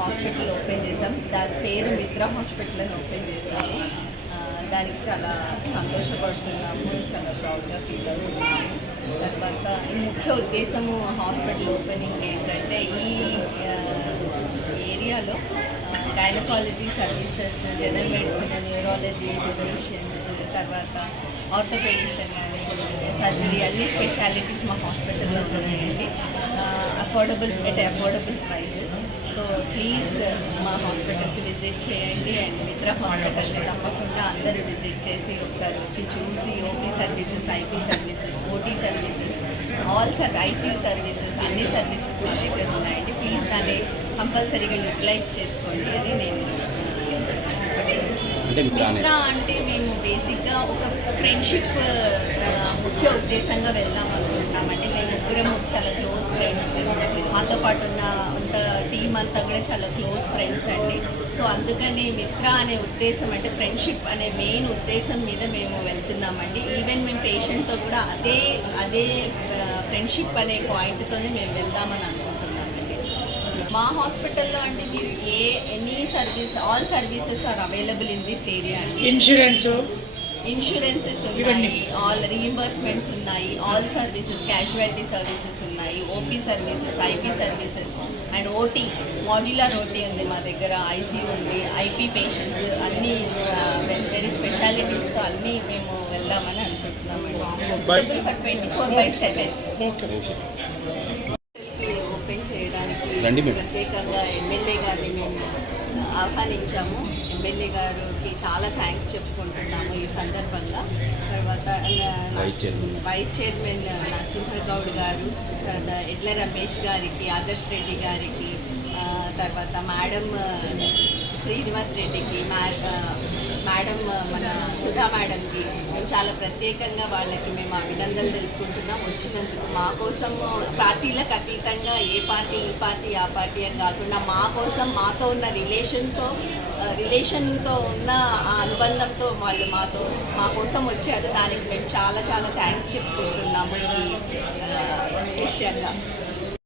Hospital open చేసాం. దాని పేరు మిత్ర హాస్పిటల్ అని ఓపెన్ చేసాము. దానికి చాలా సంతోషపడుతున్నాము, చాలా ప్రౌడ్గా ఫీల్ అవుతున్నాము. తర్వాత ఈ ముఖ్య ఉద్దేశము హాస్పిటల్ ఓపెనింగ్ ఏంటంటే ఈ ఏరియాలో gynaecology services, general medicine, neurology, physicians, తర్వాత ఆర్థోపెడిషన్ కానీ సర్జరీ అన్ని స్పెషాలిటీస్ మా హాస్పిటల్లో ఉన్నాయండి. Affordable prices. సో ప్లీజ్ మా హాస్పిటల్కి విజిట్ చేయండి. అండ్ మిత్ర హాస్పిటల్ని తప్పకుండా అందరూ విజిట్ చేసి ఒకసారి వచ్చి చూసి OP services, IP services, OT services, ICU services అన్ని సర్వీసెస్ మా దగ్గర ఉన్నాయండి. ప్లీజ్ దాన్ని కంపల్సరీగా యూటిలైజ్ చేసుకోండి అని నేను ఎక్స్పెక్ట్ చేస్తాను. మిత్ర అంటే మేము బేసిక్గా ఒక ఫ్రెండ్షిప్ ముఖ్య ఉద్దేశంగా వెళ్దాం అనుకుంటామండి. మేము ముగ్గురం చాలా క్లోజ్ ఫ్రెండ్స్, మాతో పాటు ఉన్న అంత టీం అంతా కూడా చాలా క్లోజ్ ఫ్రెండ్స్ అండి. సో అందుకని మిత్ర అనే ఉద్దేశం అంటే ఫ్రెండ్షిప్ అనే మెయిన్ ఉద్దేశం మీద మేము వెళ్తున్నామండి. ఈవెన్ మేము పేషెంట్తో కూడా అదే ఫ్రెండ్షిప్ అనే పాయింట్తోనే మేము వెళ్దామని అనుకుంటున్నామండి. మా హాస్పిటల్లో అంటే మీరు all services are available in this area అండి. ఇన్సూరెన్సెస్ ఉన్నాయి, ఆల్ రీయింబర్స్మెంట్స్ ఉన్నాయి, ఆల్ సర్వీసెస్, క్యాజువాలిటీ సర్వీసెస్ ఉన్నాయి, OP services, IP services and OT, modular OT ఉంది మా దగ్గర, ఐసీయూ ఉంది, ఐపీ పేషెంట్స్ అన్నీ వెరీ స్పెషాలిటీస్తో అన్నీ మేము వెళ్దామని అనుకుంటున్నామండి. ఫర్ 24/7 ఓపెన్ చేయడానికి ప్రత్యేకంగా ఎమ్మెల్యే గారిని మేము ఆహ్వానించాము. ఎమ్మెల్యే గారికి చాలా థ్యాంక్స్ చెప్పుకుంటున్నాము ఈ సందర్భంగా. తర్వాత వైస్ చైర్మన్ నరసింహగౌడ్ గారు, తర్వాత ఎడ్ల రమేష్ గారికి, ఆదర్శ్ రెడ్డి గారికి, తర్వాత మేడం శ్రీనివాస్ రెడ్డికి, మేడం మన సుధా మేడంకి మేము చాలా ప్రత్యేకంగా వాళ్ళకి మేము అభినందనలు తెలుపుకుంటున్నాం వచ్చినందుకు. మా కోసం పార్టీలకు అతీతంగా ఏ పార్టీ ఈ పార్టీ ఆ పార్టీ అని కాకుండా మా కోసం మాతో ఉన్న రిలేషన్తో ఉన్న ఆ అనుబంధంతో వాళ్ళు మా కోసం వచ్చారు. దానికి మేము చాలా చాలా థ్యాంక్స్ చెప్పుకుంటున్నాము ఈ విషయంగా.